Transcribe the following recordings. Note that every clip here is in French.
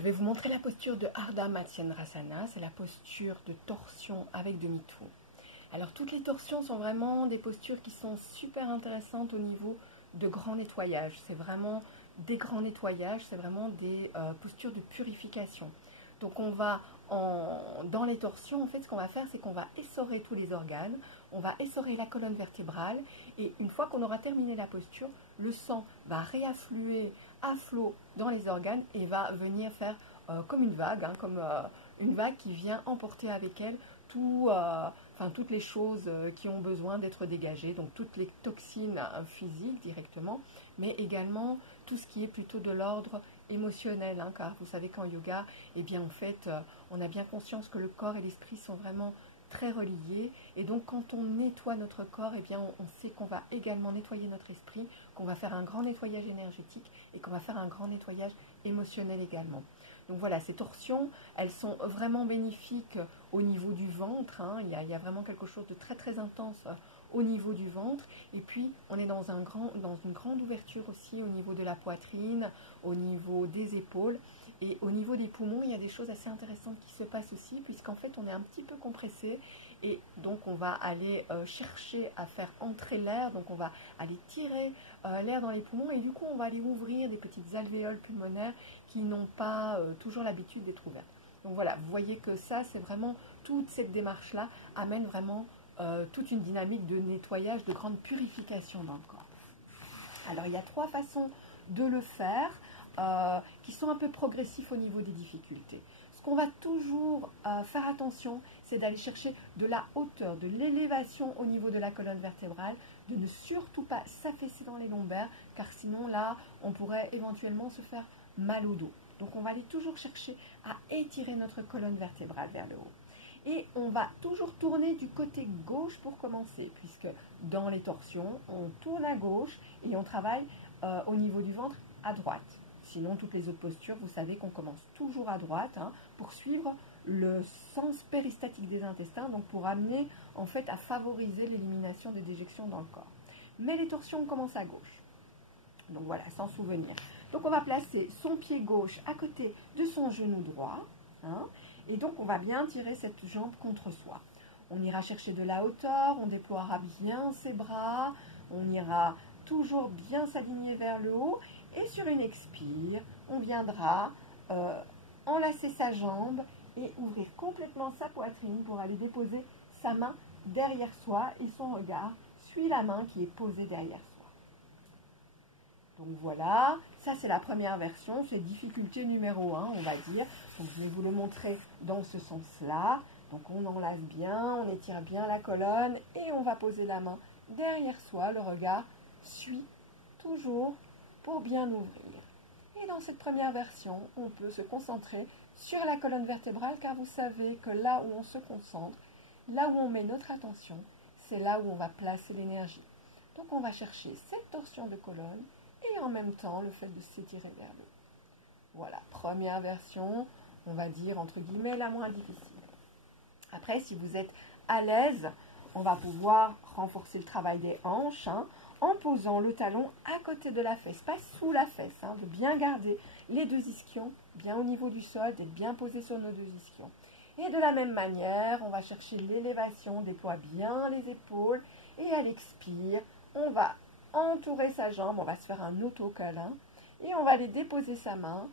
Je vais vous montrer la posture de Ardha Matsyendrasana, c'est la posture de torsion avec demi-tour. Alors toutes les torsions sont vraiment des postures qui sont super intéressantes au niveau de grand nettoyage. C'est vraiment des grands nettoyages, c'est vraiment des postures de purification. Donc on va, dans les torsions, en fait, ce qu'on va faire, c'est qu'on va essorer tous les organes, on va essorer la colonne vertébrale, et une fois qu'on aura terminé la posture, le sang va réaffluer à flot dans les organes et va venir faire comme une vague, une vague qui vient emporter avec elle toutes les choses qui ont besoin d'être dégagées, donc toutes les toxines physiques directement, mais également tout ce qui est plutôt de l'ordre émotionnel, car vous savez qu'en yoga, eh bien en fait, on a bien conscience que le corps et l'esprit sont vraiment très reliés, et donc quand on nettoie notre corps, eh bien on sait qu'on va également nettoyer notre esprit, qu'on va faire un grand nettoyage énergétique et qu'on va faire un grand nettoyage émotionnel également. Donc voilà, ces torsions, elles sont vraiment bénéfiques au niveau du ventre, il y a vraiment quelque chose de très très intense au niveau du ventre, et puis on est dans une grande ouverture aussi au niveau de la poitrine, au niveau des épaules, et au niveau des poumons, il y a des choses assez intéressantes qui se passent aussi, puisqu'en fait on est un petit peu compressé, et donc on va aller chercher à faire entrer l'air, donc on va aller tirer l'air dans les poumons, et du coup on va aller ouvrir des petites alvéoles pulmonaires qui n'ont pas toujours l'habitude d'être ouvertes. Donc voilà, vous voyez que ça, c'est vraiment, toute cette démarche-là amène vraiment toute une dynamique de nettoyage, de grande purification dans le corps. Alors il y a 3 façons de le faire qui sont un peu progressifs au niveau des difficultés. Ce qu'on va toujours faire attention, c'est d'aller chercher de la hauteur, de l'élévation au niveau de la colonne vertébrale, de ne surtout pas s'affaisser dans les lombaires, car sinon là, on pourrait éventuellement se faire mal au dos. Donc on va aller toujours chercher à étirer notre colonne vertébrale vers le haut. Et on va toujours tourner du côté gauche pour commencer, puisque dans les torsions, on tourne à gauche et on travaille au niveau du ventre à droite. Sinon, toutes les autres postures, vous savez qu'on commence toujours à droite pour suivre le sens péristatique des intestins, donc pour amener en fait à favoriser l'élimination des déjections dans le corps. Mais les torsions, on commence à gauche. Donc voilà, sans souvenir. Donc on va placer son pied gauche à côté de son genou droit. Et donc on va bien tirer cette jambe contre soi. On ira chercher de la hauteur, on déploiera bien ses bras, on ira toujours bien s'aligner vers le haut. Et sur une expire, on viendra enlacer sa jambe et ouvrir complètement sa poitrine pour aller déposer sa main derrière soi et son regard suit la main qui est posée derrière soi. Donc voilà, ça c'est la première version, c'est difficulté numéro 1, on va dire. Donc je vais vous le montrer dans ce sens-là. Donc on enlace bien, on étire bien la colonne et on va poser la main derrière soi. Le regard suit toujours pour bien ouvrir. Et dans cette première version, on peut se concentrer sur la colonne vertébrale, car vous savez que là où on se concentre, là où on met notre attention, c'est là où on va placer l'énergie. Donc on va chercher cette torsion de colonne et en même temps le fait de s'étirer vers le haut. Voilà, première version, on va dire entre guillemets la moins difficile. Après, si vous êtes à l'aise, on va pouvoir renforcer le travail des hanches en posant le talon à côté de la fesse, pas sous la fesse, de bien garder les 2 ischions bien au niveau du sol, d'être bien posé sur nos 2 ischions. Et de la même manière, on va chercher l'élévation, on déploie bien les épaules et à l'expire, on va entourer sa jambe, on va se faire un auto-câlin et on va aller déposer sa main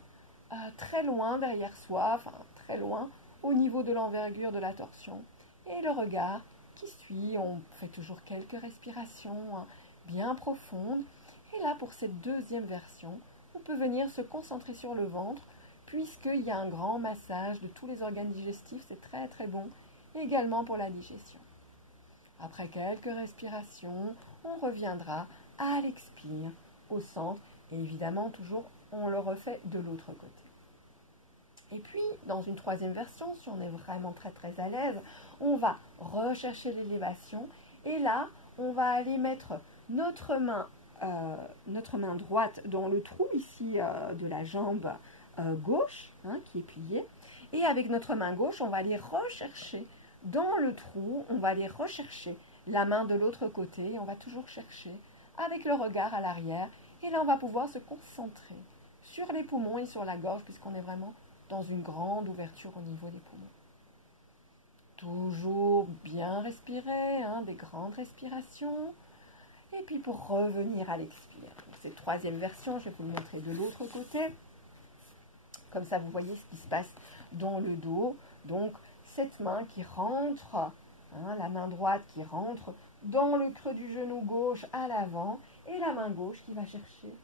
très loin derrière soi, très loin au niveau de l'envergure de la torsion. Et le regard qui suit, on fait toujours quelques respirations bien profondes. Et là, pour cette deuxième version, on peut venir se concentrer sur le ventre, puisqu'il y a un grand massage de tous les organes digestifs, c'est très très bon, et également pour la digestion. Après quelques respirations, on reviendra à l'expire, au centre, et évidemment toujours on le refait de l'autre côté. Et puis, dans une troisième version, si on est vraiment très très à l'aise, on va rechercher l'élévation, et là, on va aller mettre notre main droite dans le trou ici de la jambe gauche, qui est pliée, et avec notre main gauche, on va aller rechercher dans le trou, on va aller rechercher la main de l'autre côté, et on va toujours chercher avec le regard à l'arrière, et là on va pouvoir se concentrer sur les poumons et sur la gorge, puisqu'on est vraiment dans une grande ouverture au niveau des poumons. Toujours bien respirer, hein, des grandes respirations. Et puis pour revenir à l'expire. Cette troisième version, je vais vous le montrer de l'autre côté. Comme ça, vous voyez ce qui se passe dans le dos. Donc, cette main qui rentre, hein, la main droite qui rentre dans le creux du genou gauche à l'avant. Et la main gauche qui va chercher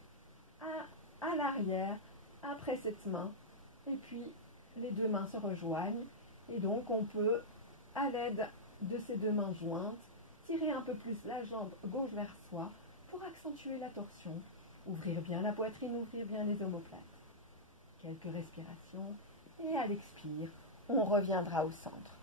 à l'arrière, après cette main. Et puis, les deux mains se rejoignent. Et donc, on peut, à l'aide de ces deux mains jointes, tirer un peu plus la jambe gauche vers soi pour accentuer la torsion. Ouvrir bien la poitrine, ouvrir bien les omoplates. Quelques respirations. Et à l'expire, on reviendra au centre.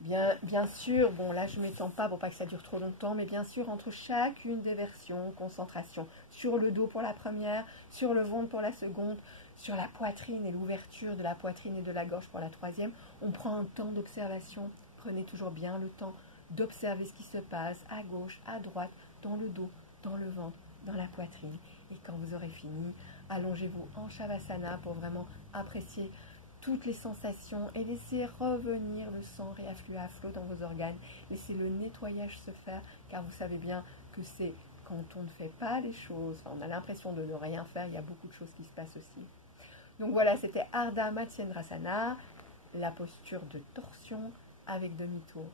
Bien sûr, bon là je ne m'étends pas pour pas que ça dure trop longtemps, mais bien sûr entre chacune des versions, concentration sur le dos pour la première, sur le ventre pour la seconde, sur la poitrine et l'ouverture de la poitrine et de la gorge pour la troisième, on prend un temps d'observation. Prenez toujours bien le temps d'observer ce qui se passe à gauche, à droite, dans le dos, dans le ventre, dans la poitrine. Et quand vous aurez fini, allongez-vous en Shavasana pour vraiment apprécier toutes les sensations et laissez revenir le sang réaffluer à flot dans vos organes. Laissez le nettoyage se faire, car vous savez bien que c'est quand on ne fait pas les choses, on a l'impression de ne rien faire, il y a beaucoup de choses qui se passent aussi. Donc voilà, c'était Ardha Matsyendrasana, la posture de torsion avec demi-tour